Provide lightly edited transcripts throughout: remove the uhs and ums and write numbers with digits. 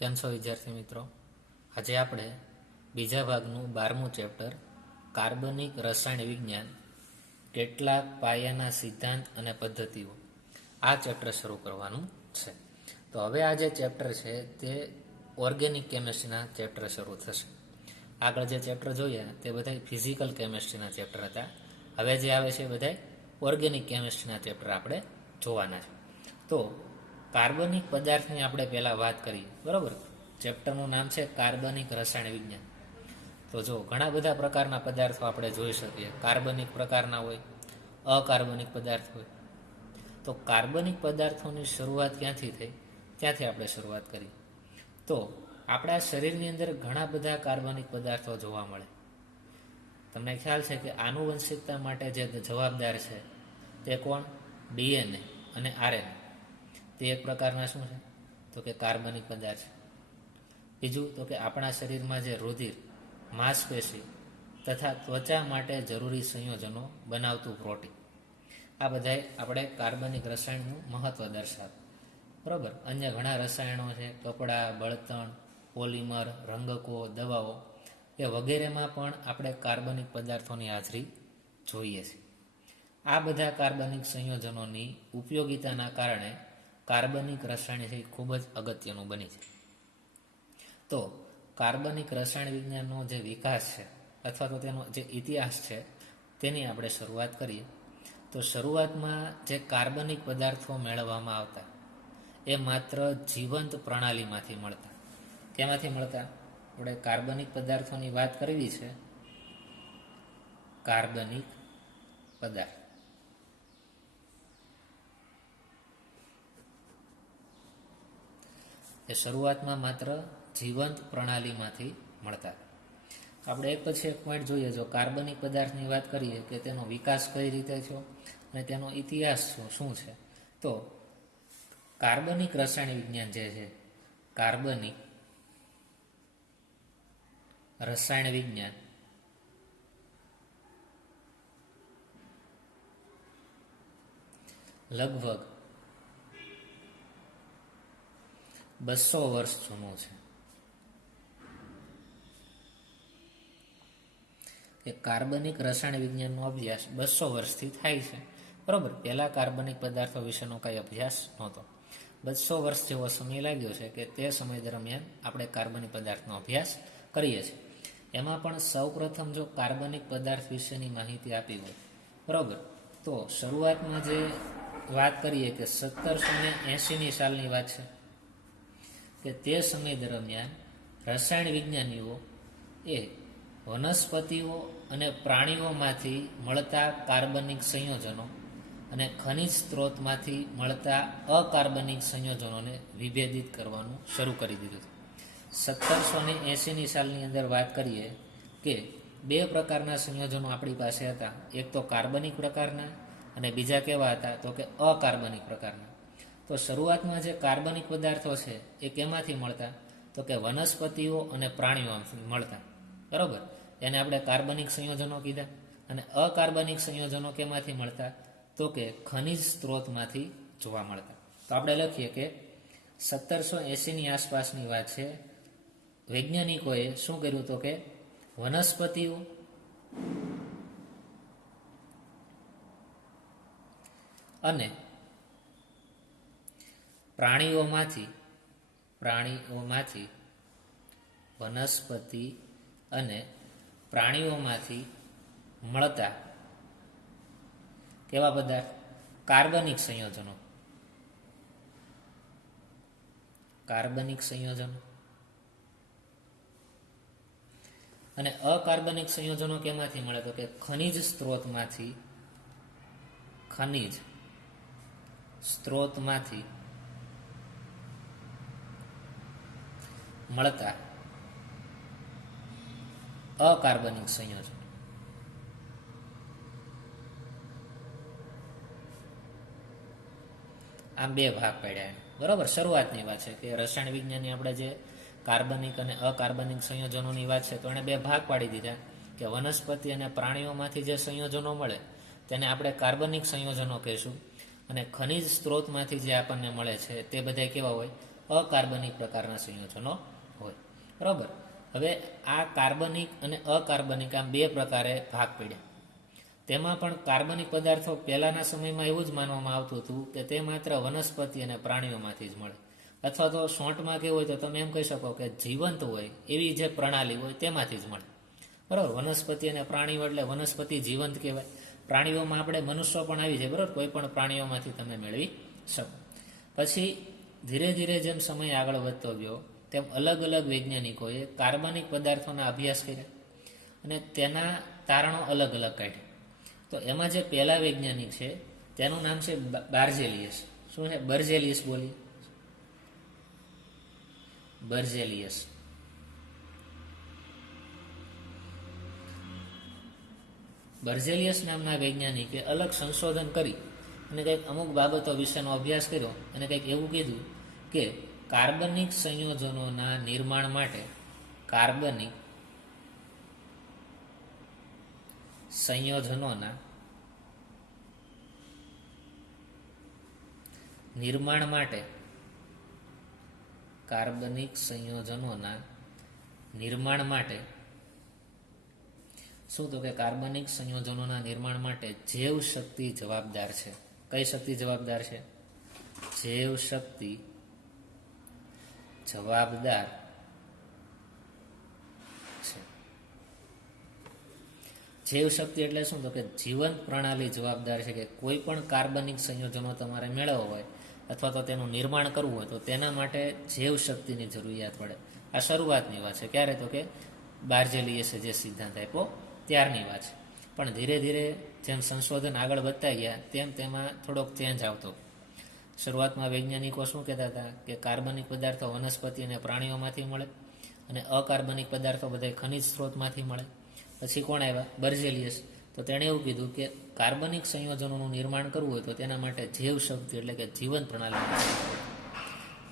કેમ છો વિદ્યાર્થી મિત્રો? આજે આપણે બીજા ભાગનું 12મું ચેપ્ટર કાર્બનિક રસાયણ વિજ્ઞાન કેટલાક પાયાના સિદ્ધાંત અને પદ્ધતિઓ આ ચેપ્ટર શરૂ કરવાનું છે. તો હવે આ જે ચેપ્ટર છે તે ઓર્ગેનિક કેમિસ્ટ્રીના ચેપ્ટર શરૂ થશે. આગળ જે ચેપ્ટર જોયા તે બધા ફિઝિકલ કેમિસ્ટ્રીના ચેપ્ટર હતા. હવે જે આવે છે બધા ઓર્ગેનિક કેમિસ્ટ્રીના ચેપ્ટર આપણે જોવાના છે. તો કાર્બનિક પદાર્થની આપણે પહેલાં વાત કરીએ, બરાબર. ચેપ્ટરનું નામ છે કાર્બનિક રસાયણ વિજ્ઞાન. તો જો ઘણા બધા પ્રકારના પદાર્થો આપણે જોઈ શકીએ. કાર્બનિક પ્રકારના હોય, અકાર્બનિક પદાર્થ હોય. તો કાર્બનિક પદાર્થોની શરૂઆત ક્યાંથી થઈ, ત્યાંથી આપણે શરૂઆત કરીએ. તો આપણા શરીરની અંદર ઘણા બધા કાર્બનિક પદાર્થો જોવા મળે. તમને ખ્યાલ છે કે આનુવંશિકતા માટે જે જવાબદાર છે તે કોણ? ડીએનએ અને આરએનએ. તે એક પ્રકારના શું છે? તો કે કાર્બનિક પદાર્થ છે. બીજું તો કે આપણા શરીરમાં જે રુધિર, માંસપેશી તથા ત્વચા માટે જરૂરી સંયોજનો બનાવતું પ્રોટીન, આ બધાય આપણે કાર્બનિક રસાયણનું મહત્વ દર્શાવે, બરાબર. અન્ય ઘણા રસાયણો છે, કપડાં, બળતણ, પોલિમર, રંગકો, દવાઓ એ વગેરેમાં પણ આપણે કાર્બનિક પદાર્થોની હાજરી જોઈએ છીએ. આ બધા કાર્બનિક સંયોજનોની ઉપયોગિતાના કારણે કાર્બનિક રસાયણ છે ખૂબ જ અગત્યનું બની છે. તો કાર્બનિક રસાયણ વિજ્ઞાનનો જે વિકાસ છે અથવા તો તેનો જે ઇતિહાસ છે તેની આપણે શરૂઆત કરીએ. તો શરૂઆતમાં જે કાર્બનિક પદાર્થો મેળવવામાં આવતા એ માત્ર જીવંત પ્રણાલીમાંથી મળતા. કેમાંથી મળતા? આપણે કાર્બનિક પદાર્થોની વાત કરવી છે. કાર્બનિક પદાર્થ એ શરૂઆતમાં માત્ર જીવંત પ્રણાલીમાંથી મળતા. આપણે એક પછી એક પોઈન્ટ જોઈએ. જો કાર્બનિક પદાર્થની વાત કરીએ કે તેનો વિકાસ કઈ રીતે થયો અને તેનો ઇતિહાસ શું છે, તો કાર્બનિક રસાયણ વિજ્ઞાન જે છે, કાર્બનિક રસાયણ વિજ્ઞાન લગભગ 200 વર્ષ જૂનું છે. કે કાર્બનિક રસાયણ વિજ્ઞાનનો અભ્યાસ 200 વર્ષથી થાય છે, બરાબર. પહેલા કાર્બનિક પદાર્થો વિશેનો કઈ અભ્યાસ નહોતો. 200 વર્ષ જેવો સમય લાગ્યો છે કે તે સમય દરમિયાન આપણે કાર્બનિક પદાર્થનો અભ્યાસ કરીએ છીએ. એમાં પણ સૌપ્રથમ જો કાર્બનિક પદાર્થ વિશેની માહિતી આપી હોય, બરાબર, તો શરૂઆતમાં જે વાત કરીએ કે 1780ની સાલની વાત છે કે તે સમય દરમિયાન રસાયણ વિજ્ઞાનીઓ એ વનસ્પતિઓ અને પ્રાણીઓમાંથી મળતા કાર્બનિક સંયોજનો અને ખનિજ સ્ત્રોતમાંથી મળતા અકાર્બનિક સંયોજનોને વિભેદિત કરવાનું શરૂ કરી દીધું. 1780ની સાલની અંદર વાત કરીએ કે 2 પ્રકારના સંયોજનો આપણી પાસે હતા. એક તો કાર્બનિક પ્રકારના અને બીજા કેવા હતા? તો કે અકાર્બનિક પ્રકારના. તો શરૂઆતમાં જે કાર્બનિક પદાર્થો છે એ કેમાંથી મળતા? તો કે વનસ્પતિઓ અને પ્રાણીઓમાંથી મળતા, બરાબર. એને આપણે કાર્બનિક સંયોજનો કીધા. અને અકાર્બનિક સંયોજનો કેમાંથી મળતા? તો કે ખનિજ સ્ત્રોતમાંથી જોવા મળતા. તો આપણે લખીએ કે 1780ની આસપાસની વાત છે. વૈજ્ઞાનિકોએ શું કર્યું? તો કે વનસ્પતિઓ અને પ્રાણીઓમાંથી વનસ્પતિ અને પ્રાણીઓમાંથી મળતા કેવા પદાર્થ? કાર્બનિક સંયોજનો. અને અકાર્બનિક સંયોજનો કેમાંથી મળે? તો કે ખનિજ સ્ત્રોતમાંથી મળતા અકાર્બનિક સંયોજનો. આમ 2 ભાગ પડ્યા, બરાબર. શરૂઆતની વાત છે કે રસાયણ વિજ્ઞાનની આપણે જે કાર્બનિક અને અકાર્બનિક સંયોજનોની વાત છે તો એને 2 ભાગ પાડી દીધા કે વનસ્પતિ અને પ્રાણીઓમાંથી જે સંયોજનો મળે તેને આપણે કાર્બનિક સંયોજનો કહીશું અને ખનિજ સ્ત્રોતમાંથી જે આપણને મળે છે તે બધા કેવા હોય? અકાર્બનિક પ્રકારના સંયોજનો હોય. બરાબર. હવે આ કાર્બનિક અને અકાર્બનિક આમ બે પ્રકારે ભાગ પડ્યા. તેમાં પણ કાર્બનિક પદાર્થો પહેલાના સમયમાં એવું જ માનવામાં આવતું હતું કે તે માત્ર વનસ્પતિ અને પ્રાણીઓમાંથી જ મળે, અથવા તો શોર્ટમાં કેવું હોય તો તમે એમ કહી શકો કે જીવંત હોય એવી જે પ્રણાલી હોય તેમાંથી જ મળે. બરાબર. વનસ્પતિ અને પ્રાણીઓ એટલે વનસ્પતિ જીવંત કહેવાય. પ્રાણીઓમાં આપણે મનુષ્યો પણ આવી જાય. બરાબર. કોઈ પણ પ્રાણીઓમાંથી તમે મેળવી શકો. પછી ધીરે ધીરે જેમ સમય આગળ વધતો ગયો તેમ અલગ અલગ વૈજ્ઞાનિકોએ કાર્બનિક પદાર્થોના અભ્યાસ કર્યા અને તેના તારણો અલગ અલગ કાઢ્યા. તો એમાં જે પહેલા વૈજ્ઞાનિક છે તેનું નામ છે બાર્જેલિયસ. શું છે? બર્જેલિયસ. બોલી બર્જેલિયસ. બર્જેલિયસ નામના વૈજ્ઞાનિકે અલગ સંશોધન કરી અને કંઈક અમુક બાબતો વિશેનો અભ્યાસ કર્યો અને કંઈક એવું કીધું કે કાર્બનિક સંયોજનોના નિર્માણ માટે કાર્બનિક સંયોજનોના નિર્માણ માટે કાર્બનિક સંયોજનોના નિર્માણ માટે શું? તો કે કાર્બનિક સંયોજનોના નિર્માણ માટે જૈવ શક્તિ જવાબદાર છે. કઈ શક્તિ જવાબદાર છે? જૈવ શક્તિ જવાબદાર છે. જૈવ શક્તિ એટલે શું? તો કે જીવંત પ્રણાલી જવાબદાર છે કે કોઈ પણ કાર્બનિક સંયોજનો તમારે મેળવવો હોય અથવા તો તેનું નિર્માણ કરવું હોય તો તેના માટે જૈવ શક્તિની જરૂરિયાત પડે. આ શરૂઆતની વાત છે. ક્યારે? તો કે બાર્જેલિયસે જે સિદ્ધાંત આપ્યો ત્યારની વાત છે. પણ ધીરે ધીરે જેમ સંશોધન આગળ વધતા ગયા તેમ તેમાં થોડોક ચેન્જ આવતો. શરૂઆતમાં વૈજ્ઞાનિકો શું કહેતા હતા કે કાર્બનિક પદાર્થો વનસ્પતિ અને પ્રાણીઓમાંથી મળે અને અકાર્બનિક પદાર્થો બધા ખનિજ સ્ત્રોતમાંથી મળે. પછી કોણ આવ્યા? બર્જેલિયસ. તો તેણે એવું કીધું કે કાર્બનિક સંયોજનોનું નિર્માણ કરવું હોય તો તેના માટે જૈવ શક્તિ એટલે કે જીવંત પ્રણાલી,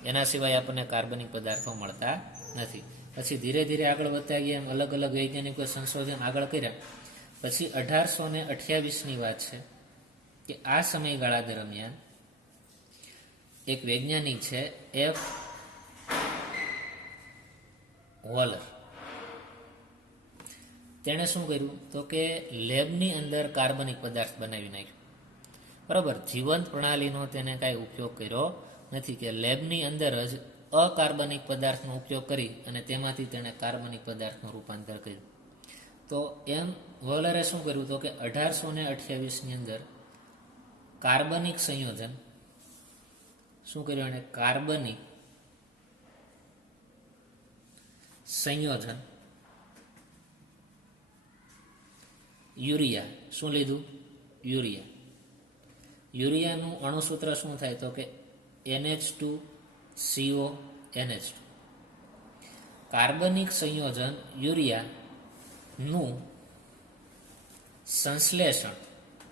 એના સિવાય આપણને કાર્બનિક પદાર્થો મળતા નથી. પછી ધીરે ધીરે આગળ વધતા ગયા એમ અલગ અલગ વૈજ્ઞાનિકો સંશોધન આગળ કર્યા. પછી 1828ની વાત છે કે આ સમયગાળા દરમિયાન એક વૈજ્ઞાનિક છે એફ વોલર. તેણે શું કર્યું? તો કે લેબની અંદર કાર્બનિક પદાર્થ બનાવી નાખ્યો. બરાબર. જીવંત પ્રણાલીનો તેને કાંઈ ઉપયોગ કર્યો નથી, કે લેબની અંદર જ અકાર્બનિક પદાર્થનો ઉપયોગ કરી અને તેમાંથી તેણે કાર્બનિક પદાર્થનું રૂપાંતર કર્યું. તો એમ વોલરે શું કર્યું? તો કે 1828ની અંદર કાર્બનિક સંયોજન શું કર્યું? અને કાર્બનિક સંયોજન યુરિયા. શું લીધું? યુરિયા. યુરિયાનું અણુસૂત્ર શું થાય? તો કે NH2CO NH2. કાર્બનિક સંયોજન યુરિયાનું સંશ્લેષણ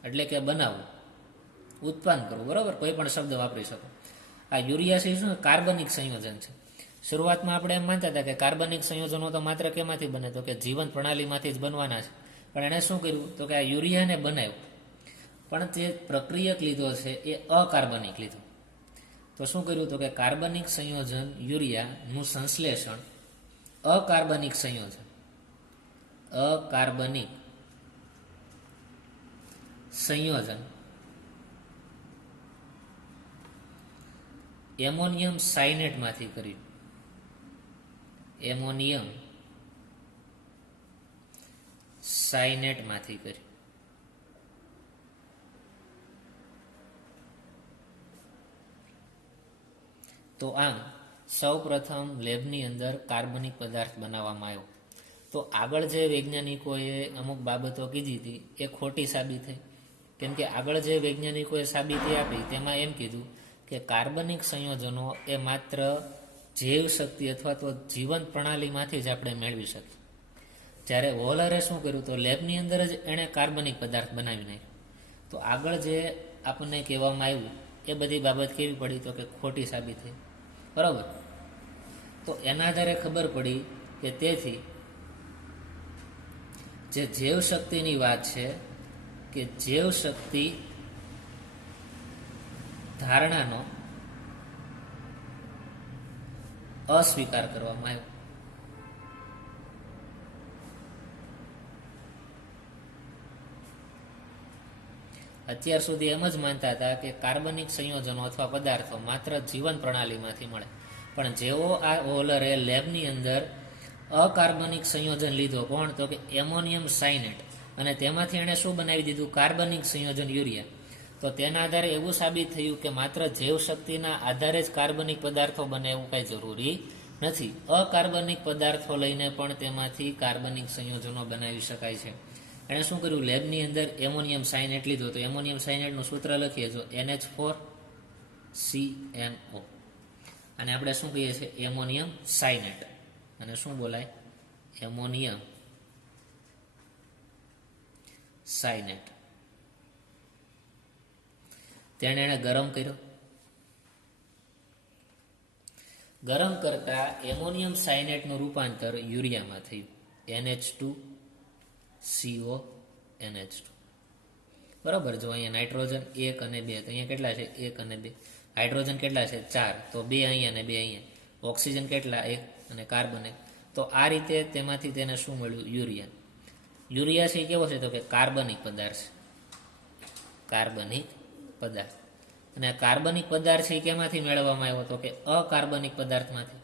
એટલે કે બનાવવું, ઉત્પન્ન કરવું. બરાબર. કોઈ પણ શબ્દ વાપરી શકો. આ યુરિયા છે શું? કાર્બનિક સંયોજન છે. શરૂઆતમાં આપણે એમ માનતા હતા કે કાર્બનિક સંયોજનો તો માત્ર કેમાંથી બને? તો કે જીવંત પ્રણાલીમાંથી જ બનવાના છે. પણ એણે શું કર્યું? તો કે આ યુરિયાને બનાવ્યું, પણ તે પ્રક્રિયક લીધો છે એ અકાર્બનિક લીધો. તો શું કર્યું? તો કે કાર્બનિક સંયોજન યુરિયાનું સંશ્લેષણ અકાર્બનિક સંયોજન એમોનિયમ સાયનેટમાંથી કર્યું. એમોનિયમ સાયનેટમાંથી કર્યું. તો આમ સૌ પ્રથમ લેબની અંદર કાર્બનિક પદાર્થ બનાવવામાં આવ્યો. તો આગળ જે વૈજ્ઞાનિકોએ અમુક બાબતો કીધી હતી એ ખોટી સાબિત થઈ. કેમ કે આગળ જે વૈજ્ઞાનિકોએ સાબિતી આપી તેમાં એમ કીધું કે કાર્બનિક સંયોજનો એ માત્ર જૈવ શક્તિ અથવા તો જીવંત પ્રણાલીમાંથી જ આપણે મેળવી શકીએ. જ્યારે વોલરે શું કર્યું? તો લેબની અંદર જ એણે કાર્બનિક પદાર્થ બનાવી નાખ્યો. તો આગળ જે આપણને કહેવામાં આવ્યું એ બધી બાબત કેવી પડી? તો કે ખોટી સાબિત થઈ. બરાબર. તો એના આધારે ખબર પડી કે તેથી જે જૈવ શક્તિની વાત છે કે જૈવ શક્તિ ધારણાનો અસ્વીકાર કરવામાં આવ્યો. અત્યાર સુધી એમ જ માનતા હતા કે કાર્બનિક સંયોજનો અથવા પદાર્થો માત્ર જીવન પ્રણાલીમાંથી મળે, પણ જેવો આ વોલરે લેબની અંદર અકાર્બનિક સંયોજન લીધો, કોણ? તો કે એમોનિયમ સાયનેટ, અને તેમાંથી એણે શું બનાવી દીધું? કાર્બનિક સંયોજન યુરિયા. તો તેના આધારે એવું સાબિત થયું કે માત્ર જૈવશક્તિના આધારે જ કાર્બનિક પદાર્થો બને એવું કાંઈ જરૂરી નથી. અકાર્બનિક પદાર્થો લઈને પણ તેમાંથી કાર્બનિક સંયોજનો બનાવી શકાય છે. એણે શું કર્યું? લેબની અંદર એમોનિયમ સાયનેટ લીધો. તો એમોનિયમ સાયનેટનું સૂત્ર લખીએ જો NH4CNO, અને આપણે શું કહીએ છીએ? એમોનિયમ સાયનેટ. અને શું બોલાય? એમોનિયમ સાયનેટ. તેણે એને ગરમ કર્યો. ગરમ કરતા એમોનિયમ સાયનેટનું રૂપાંતર યુરિયામાં થયું, NH2CONH2. બરાબર. જો અહીંયા નાઇટ્રોજન 1 અને 2, તો અહીંયા કેટલા છે? 1 અને 2. હાઇડ્રોજન કેટલા છે? 4, તો 2 અહીંયા અને 2 અહીંયા. ઓક્સિજન કેટલા? 1, અને કાર્બન 1. તો આ રીતે તેમાંથી તેને શું મળ્યું? યુરિયા. યુરિયા છે એ કેવો છે? તો કે કાર્બનિક પદાર્થ છે. કાર્બનિક પદાર્થ. અને કાર્બનિક પદાર્થ છે એ કેમાંથી મેળવવામાં આવ્યો? તો કે અકાર્બનિક પદાર્થમાંથી.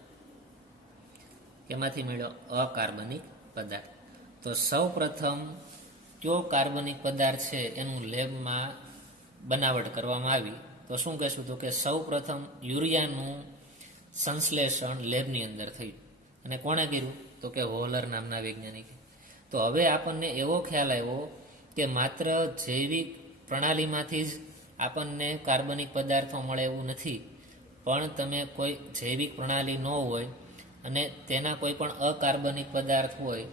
કેમાંથી મેળવ્યો? અકાર્બનિક પદાર્થ. તો સૌ પ્રથમ કયો કાર્બનિક પદાર્થ છે એનું લેબમાં બનાવટ કરવામાં આવી, તો શું કહેશું? તો કે સૌ પ્રથમ યુરિયાનું સંશ્લેષણ લેબની અંદર થયું. અને કોણે કર્યું? તો કે વોલર નામના વૈજ્ઞાનિકે. તો હવે આપણને એવો ખ્યાલ આવ્યો કે માત્ર જૈવિક પ્રણાલીમાંથી જ આપણને કાર્બનિક પદાર્થો મળે એવું નથી, પણ તમે કોઈ જૈવિક પ્રણાલી ન હોય અને તેના કોઈ પણ અકાર્બનિક પદાર્થ હોય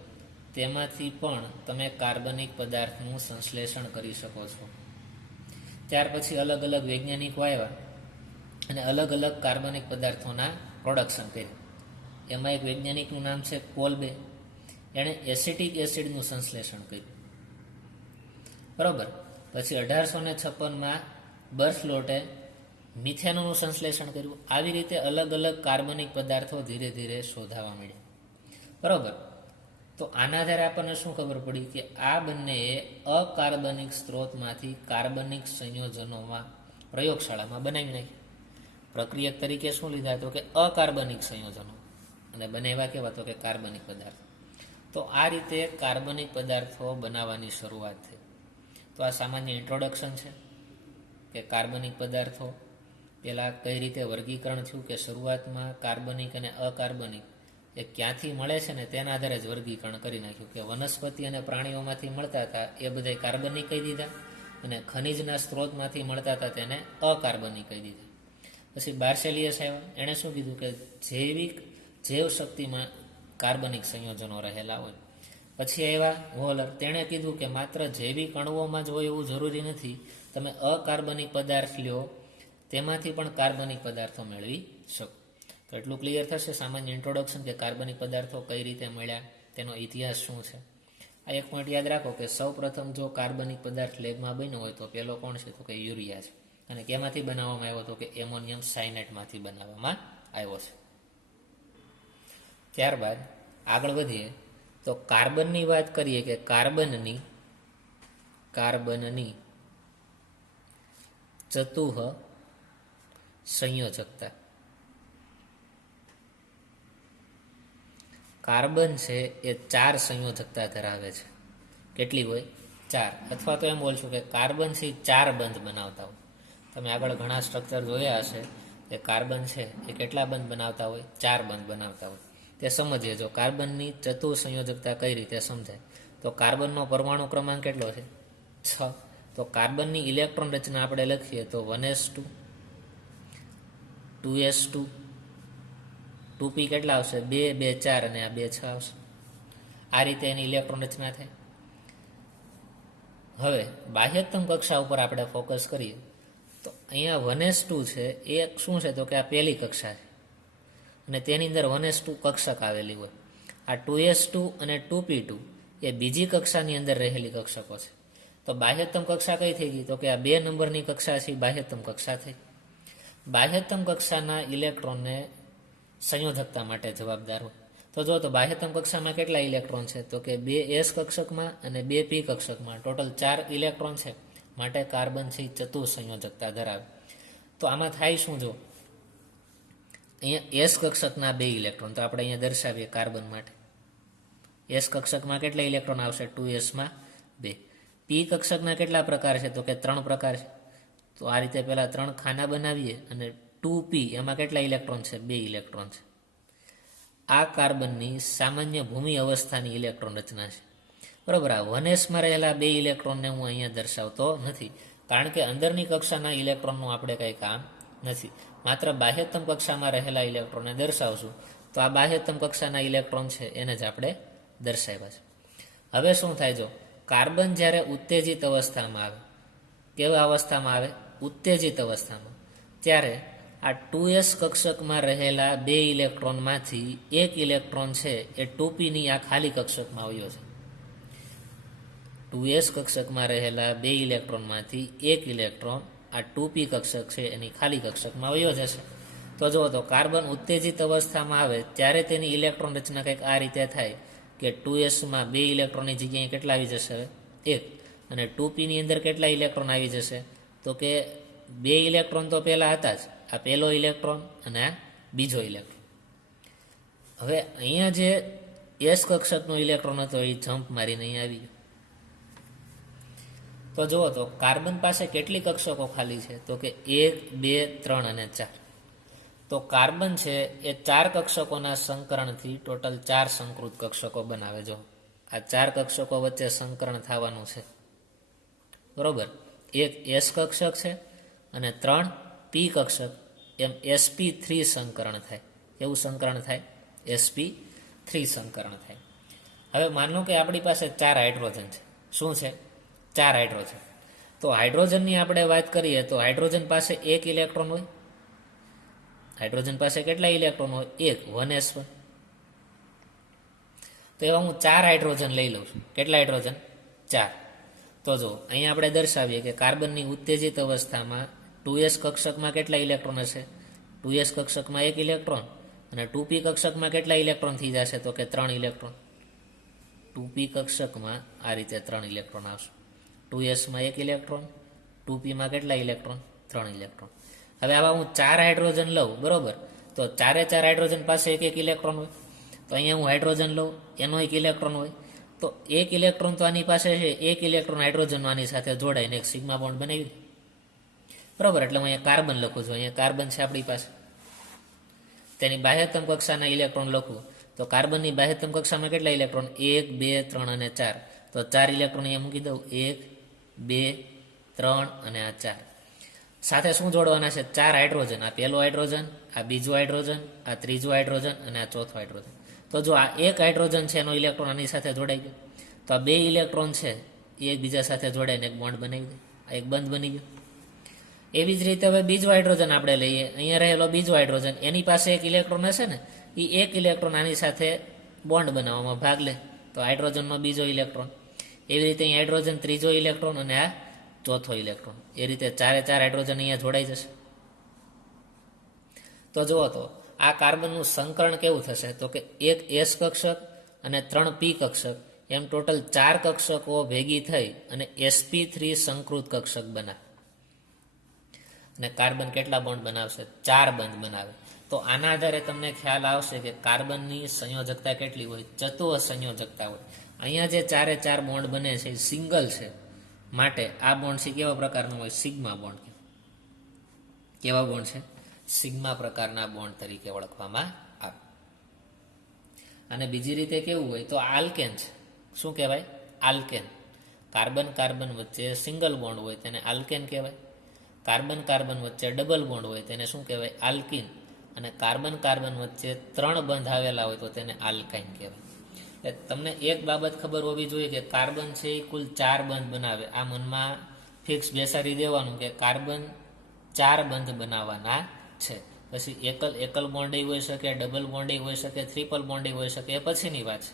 તેમાંથી પણ તમે કાર્બનિક પદાર્થનું સંશ્લેષણ કરી શકો છો. ત્યાર પછી અલગ અલગ વૈજ્ઞાનિકો આવ્યા અને અલગ અલગ કાર્બનિક પદાર્થોના પ્રોડક્શન કર્યું. એમાં એક વૈજ્ઞાનિકનું નામ છે કોલ્બે. એણે એસિટિક એસિડનું સંશ્લેષણ કર્યું. બરાબર. પછી 1856માં બર્થલોટે મિથેનોનું સંશ્લેષણ કર્યું. આવી રીતે અલગ અલગ કાર્બનિક પદાર્થો ધીરે ધીરે શોધાવા મળ્યા. બરાબર. તો આના આધારે આપણને શું ખબર પડી? કે આ બંનેએ અકાર્બનિક સ્ત્રોતમાંથી કાર્બનિક સંયોજનોમાં પ્રયોગશાળામાં બનાવી નાખ્યા. પ્રક્રિયક તરીકે શું લીધા? તો કે અકાર્બનિક સંયોજનો, અને બનાવ્યા કેવા? તો કે કાર્બનિક પદાર્થો. તો આ રીતે કાર્બનિક પદાર્થો બનાવવાની શરૂઆત થઈ. તો આ સામાન્ય ઇન્ટ્રોડક્શન છે કે કાર્બનિક પદાર્થો પહેલાં કઈ રીતે વર્ગીકરણ થયું, કે શરૂઆતમાં કાર્બનિક અને અકાર્બનિક એ ક્યાંથી મળે છે ને તેના આધારે જ વર્ગીકરણ કરી નાખ્યું. કે વનસ્પતિ અને પ્રાણીઓમાંથી મળતા હતા એ બધા કાર્બનિક કહી દીધા, અને ખનિજના સ્ત્રોતમાંથી મળતા હતા તેને અકાર્બનિક કહી દીધા. પછી બાર્સેલિયસ આવ્યા. એણે શું કીધું? કે જૈવ શક્તિમાં કાર્બનિક સંયોજનો રહેલા હોય. પછી આવ્યા વોલર. તેણે કીધું કે માત્ર જૈવિક અણુઓમાં જ હોય એવું જરૂરી નથી, તમે અકાર્બનિક પદાર્થ લ્યો તેમાંથી પણ કાર્બનિક પદાર્થો મેળવી શકો. તો એટલું ક્લિયર થશે સામાન્ય ઇન્ટ્રોડક્શન કે કાર્બનિક પદાર્થો કઈ રીતે મળ્યા, તેનો ઇતિહાસ શું છે. આ એક પોઈન્ટ યાદ રાખો કે સૌ પ્રથમ જો કાર્બનિક પદાર્થ લેબમાં બન્યો હોય તો પેલો કોણ છે? તો કે યુરિયા છે. અને કેમાંથી બનાવવામાં આવ્યો? તો કે એમોનિયમ સાયનેટમાંથી બનાવવામાં આવ્યો છે. ત્યારબાદ આગળ વધીએ તો કાર્બનની વાત કરીએ કે કાર્બનની ચતુઃ સંયોજકતા. કાર્બન છે એ 4 સંયોજકતા ધરાવે છે. કેટલી હોય? 4. અથવા તો એમ બોલશું કે કાર્બન છે 4 બંધ બનાવતા હોય. તમે આગળ ઘણા સ્ટ્રક્ચર જોયા હશે કે કાર્બન છે એ કેટલા બંધ બનાવતા હોય? 4 બંધ બનાવતા હોય. તે સમજીએ. જો કાર્બનની ચતુઃ સંયોજકતા કઈ રીતે સમજાય, તો કાર્બનનો પરમાણુ ક્રમાંક કેટલો છે? 6. તો કાર્બનની ઇલેક્ટ્રોન રચના આપણે લખીએ તો 1s2, 2s2, 2p કેટલા આવશે? 2, 2, 4 અને આ 2, 6 આવશે. આ રીતે એની ઇલેક્ટ્રોન રચના થાય. હવે બાહ્યતમ કક્ષા ઉપર આપણે ફોકસ કરીએ તો અહીંયા 1s2 છે એ શું છે? તો કે આ પહેલી કક્ષા છે અને તેની અંદર 1s2 કક્ષક આવેલી હોય. આ 2s2 અને 2p2 એ બીજી કક્ષાની અંદર રહેલી કક્ષકો છે. તો બાહ્યતમ કક્ષા કઈ થઈ ગઈ? તો કે આ 2 નંબરની કક્ષા છે બાહ્યતમ કક્ષા થઈ. બાહ્યતમ કક્ષાના ઇલેક્ટ્રોનને સંયોજકતા માટે જવાબદાર હોય. તો જો તો બાહ્યતમ કક્ષામાં કેટલા ઇલેક્ટ્રોન છે? તો કે 2s કક્ષકમાં અને 2p કક્ષકમાં ટોટલ 4 ઇલેક્ટ્રોન છે. માટે કાર્બન છે ચતુઃસંયોજકતા ધરાવે. તો આમાં થાય શું? જો અહીંયા s કક્ષકના 2 ઇલેક્ટ્રોન, તો આપણે અહીંયા દર્શાવીએ કાર્બન માટે. s કક્ષકમાં કેટલા ઇલેક્ટ્રોન આવશે? 2s માં 2. p કક્ષકના કેટલા પ્રકાર છે? તો કે 3 પ્રકાર છે. તો આ રીતે પહેલા 3 ખાના બનાવીએ અને 2p એમાં કેટલા ઇલેક્ટ્રોન છે? 2 ઇલેક્ટ્રોન છે. આ કાર્બનની સામાન્ય ભૂમિ અવસ્થાની ઇલેક્ટ્રોન રચના છે. બરોબર. આ 1s માં રહેલા 2 ઇલેક્ટ્રોનને હું અહીંયા દર્શાવતો નથી, કારણ કે અંદરની કક્ષાના ઇલેક્ટ્રોનનું આપણે કંઈ કામ નથી. માત્ર બાહ્યતમ કક્ષામાં રહેલા ઇલેક્ટ્રોનને દર્શાવશું. તો આ બાહ્યતમ કક્ષાના ઇલેક્ટ્રોન છે એને જ આપણે દર્શાવ્યા છે. હવે શું થાય? જો કાર્બન જ્યારે ઉત્તેજિત અવસ્થામાં આવે, કેવા અવસ્થામાં આવે? ઉત્તેજિત અવસ્થામાં, ત્યારે આ 2s કક્ષકમાં રહેલા 2 ઇલેક્ટ્રોનમાંથી એક ઇલેક્ટ્રોન છે એ 2pની આ ખાલી કક્ષકમાં આવ્યો છે. 2s કક્ષકમાં રહેલા 2 ઇલેક્ટ્રોનમાંથી એક ઇલેક્ટ્રોન આ 2p કક્ષક છે એની ખાલી કક્ષકમાં આવ્યો જશે. તો જુઓ તો કાર્બન ઉત્તેજિત અવસ્થામાં આવે ત્યારે તેની ઇલેક્ટ્રોન રચના કંઈક આ રીતે થાય કે 2sમાં 2 ઇલેક્ટ્રોનની જગ્યાએ કેટલા આવી જશે? 1. અને 2pની અંદર કેટલા ઇલેક્ટ્રોન આવી જશે? તો કે 2 ઇલેક્ટ્રોન તો પહેલાં હતા જ. આ પહેલો ઇલેક્ટ્રોન અને આ બીજો ઇલેક્ટ્રોન. હવે અહીંયા જે s કક્ષકનો ઇલેક્ટ્રોન હતો એ જમ્પ મારીને અહીંયા આવી ગયો. તો જુઓ તો કાર્બન પાસે કેટલી કક્ષકો ખાલી છે? તો કે 1, 2, 3 અને 4. તો કાર્બન છે એ 4 કક્ષકોના સંકરણથી ટોટલ 4 સંકૃત કક્ષકો બનાવે. જો આ 4 કક્ષકો વચ્ચે સંકરણ થવાનું છે, બરોબર. એક s કક્ષક છે અને 3 p કક્ષક, એમ sp3 સંકરણ થાય. કેવું સંકરણ થાય? sp3 સંકરણ થાય. હવે માનો કે આપણી પાસે 4 હાઇડ્રોજન છે. શું છે? 4 હાઇડ્રોજન. તો હાઇડ્રોજનની આપણે વાત કરીએ તો હાઇડ્રોજન પાસે એક ઇલેક્ટ્રોન હોય. હાઇડ્રોજન પાસે કેટલા ઇલેક્ટ્રોન હોય? 1s1. તો એવા હું 4 હાઇડ્રોજન લઈ લઉં છું. કેટલા હાઇડ્રોજન? 4. તો જો અહીંયા આપણે દર્શાવીએ કે કાર્બનની ઉત્તેજિત અવસ્થામાં 2s કક્ષકમાં કેટલા ઇલેક્ટ્રોન હશે? 2s કક્ષકમાં 1 ઇલેક્ટ્રોન અને 2p કક્ષકમાં કેટલા ઇલેક્ટ્રોન થઈ જશે? તો કે 3 ઇલેક્ટ્રોન. 2p કક્ષકમાં આ રીતે 3 ઇલેક્ટ્રોન આવશે. 2sમાં 1 ઇલેક્ટ્રોન, 2pમાં કેટલા ઇલેક્ટ્રોન? 3 ઇલેક્ટ્રોન. હવે આવા હું 4 હાઇડ્રોજન લઉં, બરોબર. તો 4 હાઇડ્રોજન પાસે એક ઇલેક્ટ્રોન હોય. તો અહીંયા હું હાઇડ્રોજન લઉં, એનો 1 ઇલેક્ટ્રોન હોય. તો 1 ઇલેક્ટ્રોન તો આની પાસે છે, 1 ઇલેક્ટ્રોન હાઇડ્રોજન આની સાથે જોડાઈને એક સિગ્મા બોન્ડ બનાવી દે, બરોબર. એટલે હું અહીંયા કાર્બન લખું છું. અહીંયા કાર્બન છે આપણી પાસે, તેની બાહ્યતમ કક્ષાના ઇલેક્ટ્રોન લખું. તો કાર્બનની બાહ્યતમ કક્ષામાં કેટલા ઇલેક્ટ્રોન? 1, 2, 3 અને 4. તો 4 ઇલેક્ટ્રોન અહીંયા મૂકી દઉં. 1, 2, 3 અને આ 4. સાથે શું જોડવાના છે? 4 હાઇડ્રોજન. આ પહેલો હાઇડ્રોજન, આ બીજો હાઇડ્રોજન, આ ત્રીજો હાઇડ્રોજન અને આ ચોથો હાઇડ્રોજન. તો જો આ એક હાઇડ્રોજન છે એનો ઇલેક્ટ્રોન આની સાથે જોડાઈ ગયો. તો આ 2 ઇલેક્ટ્રોન છે એ એકબીજા સાથે જોડાઈને એક બોન્ડ બનાવી દે. આ એક બંધ બની ગયો. એવી જ રીતે હવે બીજો હાઇડ્રોજન આપણે લઈએ. અહીંયા રહેલો બીજો હાઇડ્રોજન, એની પાસે એક ઇલેક્ટ્રોન હશે ને, એ એક ઇલેક્ટ્રોન આની સાથે બોન્ડ બનાવવામાં ભાગ લે. તો હાઇડ્રોજનનો બીજો ઇલેક્ટ્રોન. એવી રીતે અહીં હાઇડ્રોજન ત્રીજો ઇલેક્ટ્રોન અને આ ચોથો ઇલેક્ટ્રોન. એ રીતે 4 હાઇડ્રોજન અહીંયા જોડાઈ જશે. તો જુઓ તો આ કાર્બનનું સંકરણ કેવું થશે? તો કે એક s કક્ષક અને 3 p કક્ષક, એમ ટોટલ 4 કક્ષકો ભેગી થઈ અને sp3 સંકૃત કક્ષક બનાવે. અને કાર્બન કેટલા બોન્ડ બનાવશે? 4 બંધ બનાવે. તો આના આધારે તમને ખ્યાલ આવશે કે કાર્બનની સંયોજકતા કેટલી હોય? ચતુઃસંયોજકતા હોય. અહીંયા જે 4 બોન્ડ બને છે એ સિંગલ છે, માટે આ બોન્ડ છે કેવા પ્રકારનો હોય? Sigma bond. કેવા બોન્ડ છે? સિગ્મા પ્રકારના બોન્ડ તરીકે ઓળખવામાં આવે. અને બીજી રીતે કેવું હોય? તો આલ્કેન છે. શું કહેવાય? આલ્કેન. કાર્બન કાર્બન વચ્ચે સિંગલ બોન્ડ હોય તેને આલ્કેન કહેવાય. કાર્બન કાર્બન વચ્ચે ડબલ બોન્ડ હોય તેને શું કહેવાય? આલ્કીન. અને કાર્બન કાર્બન વચ્ચે 3 બંધ આવેલા હોય તો તેને આલ્કાઇન કહેવાય. એટલે તમને એક બાબત ખબર હોવી જોઈએ કે કાર્બન છે એ કુલ 4 બંધ બનાવે. આ મનમાં ફિક્સ બેસાડી દેવાનું કે કાર્બન 4 બંધ બનાવવાના છે. પછી એકલ બોન્ડ હોઈ શકે, ડબલ બોન્ડ હોઈ શકે, ટ્રિપલ બોન્ડ હોઈ શકે, એ પછીની વાત છે.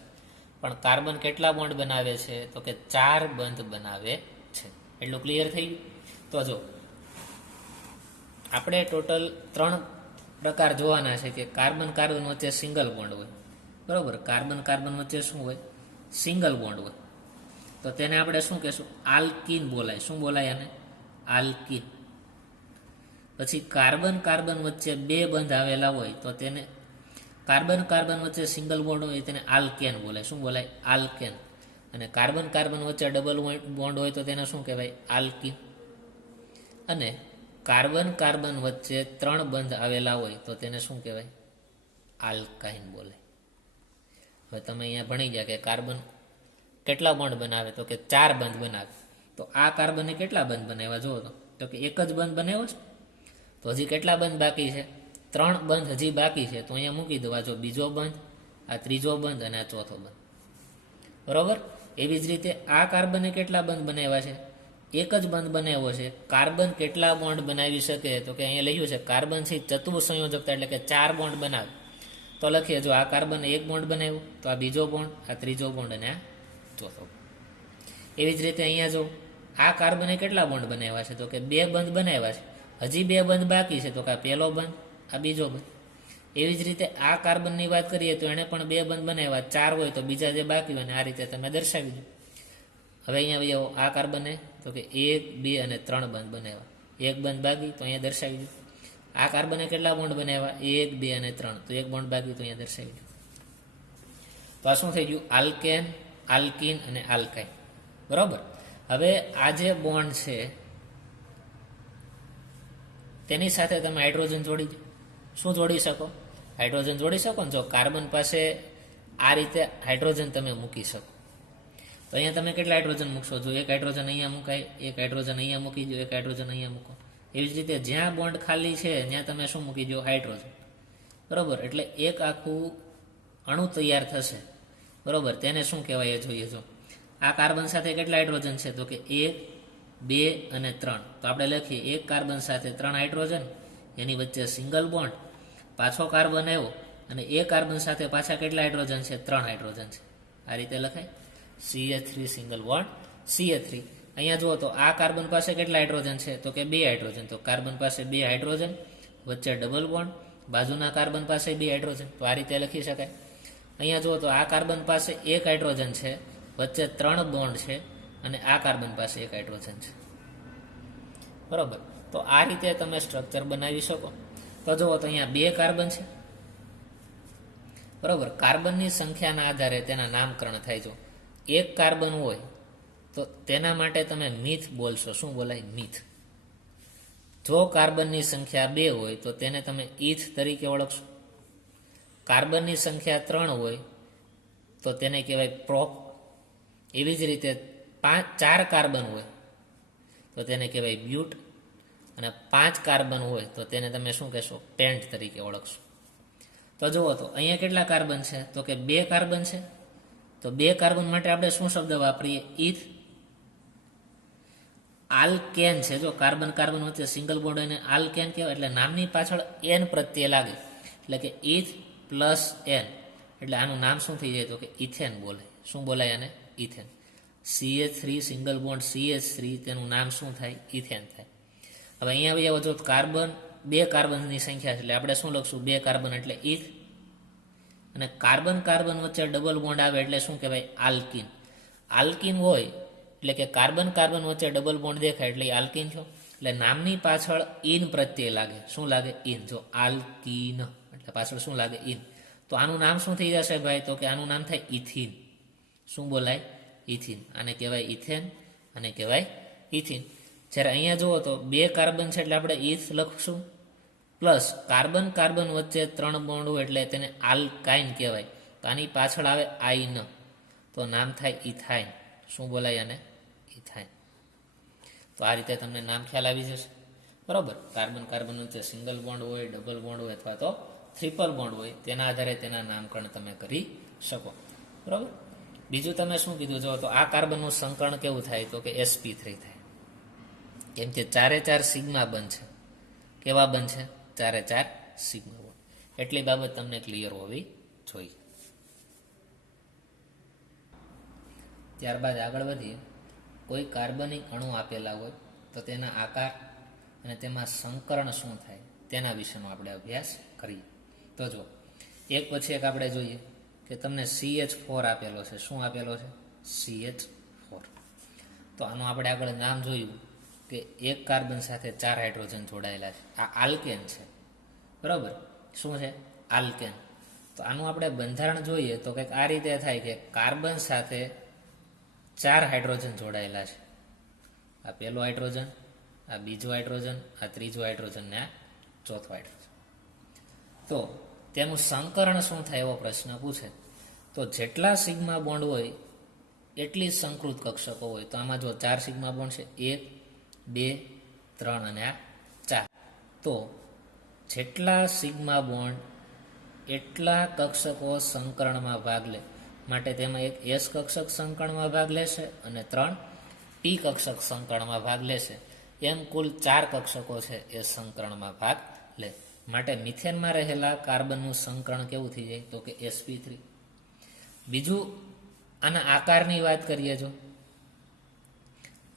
પણ કાર્બન કેટલા બોન્ડ બનાવે છે? તો કે 4 બંધ બનાવે છે. એટલું ક્લિયર થઈ ગયું? તો જો આપણે ટોટલ 3 પ્રકાર જોવાના છે કે કાર્બન કાર્બન વચ્ચે સિંગલ બોન્ડ હોય, બરાબર. કાર્બન કાર્બન વચ્ચે શું હોય? સિંગલ બોન્ડ હોય. તો તેને આપણે શું કહેશું? આલ્કીન બોલાય. શું બોલાય આને? આલ્કીન. પછી કાર્બન કાર્બન વચ્ચે બે બંધ આવેલા હોય તો તેને કાર્બન કાર્બન વચ્ચે સિંગલ બોન્ડ હોય તેને આલ્કેન બોલાય. શું બોલાય? આલ્કેન. અને કાર્બન કાર્બન વચ્ચે ડબલ બોન્ડ હોય તો તેને શું કહેવાય? આલ્કીન. અને કાર્બન કાર્બન વચ્ચે ત્રણ બંધ આવેલા હોય તો તેને શું કહેવાય? આલ્કાઇન બોલાય. હવે તમે અહીંયા ભણી ગયા કે કાર્બન કેટલા બોન્ડ બનાવે? તો કે 4 બંધ બનાવે. તો આ કાર્બને કેટલા બંધ બનાવ્યા જુઓ તો કે એક જ બંધ બનાવ્યો છે. તો હજી કેટલા બંધ બાકી છે? 3 બંધ હજી બાકી છે. તો અહીંયા મૂકી દો. આ જો બીજો બંધ, આ ત્રીજો બંધ અને આ ચોથો બંધ, બરોબર. એવી જ રીતે આ કાર્બને કેટલા બંધ બનાવ્યા છે? એક જ બંધ બનાવ્યો છે. કાર્બન કેટલા બોન્ડ બનાવી શકે? તો કે અહીંયા લખ્યું છે કાર્બન થી ચતુઃસંયોજકતા એટલે કે 4 બોન્ડ બનાવે. તો લખીએ, જો આ કાર્બન એક બોન્ડ બનાવ્યું તો આ બીજો બોન્ડ, આ ત્રીજો બોન્ડ અને આ ચોથો. એવી જ રીતે અહીંયા જો આ કાર્બને કેટલા બોન્ડ બનાવ્યા છે? તો કે 2 બંધ બનાવ્યા છે. હજી 2 બંધ બાકી છે. તો કે આ પહેલો બંધ, આ બીજો બંધ. એવી જ રીતે આ કાર્બનની વાત કરીએ તો એને પણ 2 બંધ બનાવ્યા. 4 હોય તો બીજા જે બાકી હોય ને આ રીતે તમે દર્શાવી દો. હવે અહીંયા આ કાર્બને તો કે 1, 2 અને 3 બંધ બનાવ્યા. એક બંધ બાકી તો અહીંયા દર્શાવી દો. આ કાર્બને કેટલા બોન્ડ બનાવ્યા? 1, 2 અને 3. તો એક બોન્ડ બાકી તો અહીંયા દર્શાવી દો. તો આ શું થઈ ગયું? આલ્કેન, આલ્કીન અને આલ્કાઇન, બરાબર. હવે આ જે બોન્ડ છે તેની સાથે તમે હાઇડ્રોજન જોડી દો. શું જોડી શકો? હાઇડ્રોજન જોડી શકો ને. જો કાર્બન પાસે આ રીતે હાઇડ્રોજન તમે મૂકી શકો. તો અહીંયા તમે કેટલા હાઇડ્રોજન મૂકશો? જો એક હાઇડ્રોજન અહીંયા મુકાય, એક હાઇડ્રોજન અહીંયા મૂકી દો, એક હાઇડ્રોજન અહીંયા મૂકો. એવી જ રીતે જ્યાં બોન્ડ ખાલી છે ત્યાં તમે શું મૂકી દો? હાઇડ્રોજન, બરોબર. એટલે એક આખું અણુ તૈયાર થશે, બરોબર. તેને શું કહેવાય એ જોઈએ. જો આ કાર્બન સાથે કેટલા હાઇડ્રોજન છે? તો કે 1, 2 અને 3. તો આપણે લખીએ એક કાર્બન સાથે 3 હાઇડ્રોજન, એની વચ્ચે સિંગલ બોન્ડ, પાછો કાર્બન આવ્યો અને એ કાર્બન સાથે પાછા કેટલા હાઇડ્રોજન છે? 3 હાઇડ્રોજન છે. આ રીતે લખાય CH3 સિંગલ બોન્ડ CH3. અહીંયા જુઓ તો આ કાર્બન પાસે કેટલા હાઇડ્રોજન છે? તો કે 2 હાઇડ્રોજન. તો કાર્બન પાસે 2 હાઇડ્રોજન, વચ્ચે ડબલ બોન્ડ, બાજુના કાર્બન પાસે 2 હાઇડ્રોજન. તો આ રીતે લખી શકાય. અહીંયા જુઓ તો આ કાર્બન પાસે 1 હાઇડ્રોજન છે, વચ્ચે 3 બોન્ડ છે અને આ કાર્બન પાસે 1 હાઇડ્રોજન છે, બરોબર. તો આ રીતે તમે સ્ટ્રક્ચર બનાવી શકો. તો જુઓ તો અહીંયા 2 કાર્બન છે, બરોબર. કાર્બનની સંખ્યાના આધારે તેના નામકરણ થાય. જો એક કાર્બન હોય તો તેના માટે તમે મીથ બોલશો. શું બોલાય? મીથ. જો કાર્બનની સંખ્યા 2 હોય તો તેને તમે ઈથ તરીકે ઓળખશો. કાર્બનની સંખ્યા 3 હોય તો તેને કહેવાય પ્રોપ. એવી જ રીતે 4 કાર્બન હોય તો તેને કહેવાય બ્યુટ. અને 5 કાર્બન હોય તો તેને તમે શું કહેશો? પેન્ટ તરીકે ઓળખશો. તો જુઓ તો અહીંયા કેટલા કાર્બન છે? તો કે 2 કાર્બન છે. તો 2 કાર્બન માટે આપણે શું શબ્દ વાપરીએ? ઈથ. આલ્કેન છે. જો કાર્બન કાર્બન વચ્ચે સિંગલ બોન્ડ એને આલ્કેન કહેવાય. એટલે નામની પાછળ એન પ્રત્યય લાગે એટલે કે ઈથ પ્લસ એન, એટલે આનું નામ શું થઈ જાય? તો કે ઇથેન બોલાય. શું બોલાય આને? Ethane. CH3 single bond CH3 તેનું નામ શું થાય? ઇથેન થાય. હવે અહીંયા જો કાર્બન 2 કાર્બનની સંખ્યા છે એટલે આપણે શું લખશું? 2 કાર્બન એટલે ઈથ. અને કાર્બન કાર્બન વચ્ચે ડબલ બોન્ડ આવે એટલે શું કહેવાય? આલ્કીન. આલ્કીન હોય એટલે કે કાર્બન કાર્બન વચ્ચે ડબલ બોન્ડ દેખાય એટલે આલ્કીન છો. એટલે નામની પાછળ ઇન પ્રત્યય લાગે. શું લાગે? ઇન. જો આલ્કીન એટલે પાછળ શું લાગે? ઇન. તો આનું નામ શું થઈ જશે ભાઈ? તો કે આનું નામ થાય ઇથિન. શું બોલાય? ઇથિન. આને કહેવાય ઇથેન, આને કહેવાય ઇથિન. જ્યારે અહીંયા જુઓ તો 2 કાર્બન છે એટલે આપણે ઈથ લખશું, પ્લસ કાર્બન કાર્બન વચ્ચે 3 બોન્ડ હોય એટલે તેને આલ્કાઇન કહેવાય. તો આની પાછળ આવે આઈન, તો નામ થાય ઇથાઇન. શું બોલાય આને? ઇથાઇન. તો આ રીતે તમને નામ ખ્યાલ આવી જશે, બરોબર. કાર્બન કાર્બન વચ્ચે સિંગલ બોન્ડ હોય, ડબલ બોન્ડ હોય અથવા તો ટ્રિપલ બોન્ડ હોય, તેના આધારે તેના નામકરણ તમે કરી શકો, બરોબર. બીજું તમે શું કીધું? જો તો આ કાર્બનનું સંકરણ કેવું થાય? તો કે sp3 થાય. કેમ કે 4 સિગ્મા બંધ છે. કેવા બંધ છે? 4 સિગ્મા બંધ. એટલી બાબત તમને ક્લિયર હોવી જોઈએ. ત્યારબાદ આગળ વધીએ. કોઈ કાર્બનિક અણુ આપેલા હોય તો તેના આકાર અને તેમાં સંકરણ શું થાય તેના વિશેનો આપણે અભ્યાસ કરીએ. તો જો એક પછી એક આપણે જોઈએ કે તમને CH4 આપેલો છે. શું આપેલો છે? CH4. તો આનું આપણે આગળ નામ જોયું કે એક કાર્બન સાથે 4 હાઇડ્રોજન જોડાયેલા છે. આ આલ્કેન છે, બરાબર. શું છે? આલ્કેન. તો આનું આપણે બંધારણ જોઈએ તો કંઈક આ રીતે થાય કે કાર્બન સાથે 4 હાઇડ્રોજન જોડાયેલા છે. આ પહેલો હાઇડ્રોજન, આ બીજો હાઇડ્રોજન, આ ત્રીજો હાઇડ્રોજન ને આ ચોથો હાઇડ્રોજન. તો તેનું સંકરણ શું થાય એવો પ્રશ્ન પૂછે તો જેટલા સિગ્મા બોન્ડ હોય એટલી સંકૃત કક્ષકો હોય. તો આમાં જો 4 સિગ્મા બોન્ડ છે, 1, 2, 3 અને આ 4. તો જેટલા સિગ્મા બોન્ડ એટલા કક્ષકો સંકરણમાં ભાગ લે. માટે તેમાં એક S કક્ષક સંકરણમાં ભાગ લેશે અને 3 P કક્ષક સંકરણમાં ભાગ લેશે. એમ કુલ 4 કક્ષકો છે એ સંકરણમાં ભાગ લે. માટે મિથેનમાં રહેલા કાર્બનનું સંકરણ કેવું થઈ જાય? તો કે sp3. બીજું આના આકારની વાત કરીએ. જો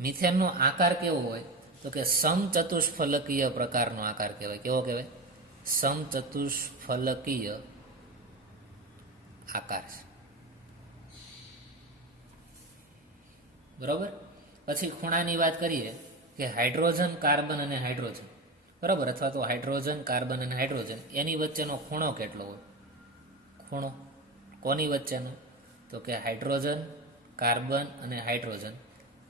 મિથેનનો આકાર કેવો હોય તો કે સમચતુષ્ફલકીય પ્રકારનો આકાર કહેવાય. કેવો કહેવાય? સમચતુષ્ફલકીય આકાર છે, બરોબર. પછી ખૂણાની વાત કરીએ કે હાઇડ્રોજન, કાર્બન અને હાઇડ્રોજન, બરાબર, અથવા તો હાઇડ્રોજન, કાર્બન અને હાઇડ્રોજન એની વચ્ચેનો ખૂણો કેટલો હોય? ખૂણો કોની વચ્ચેનો? તો કે હાઇડ્રોજન, કાર્બન અને હાઇડ્રોજન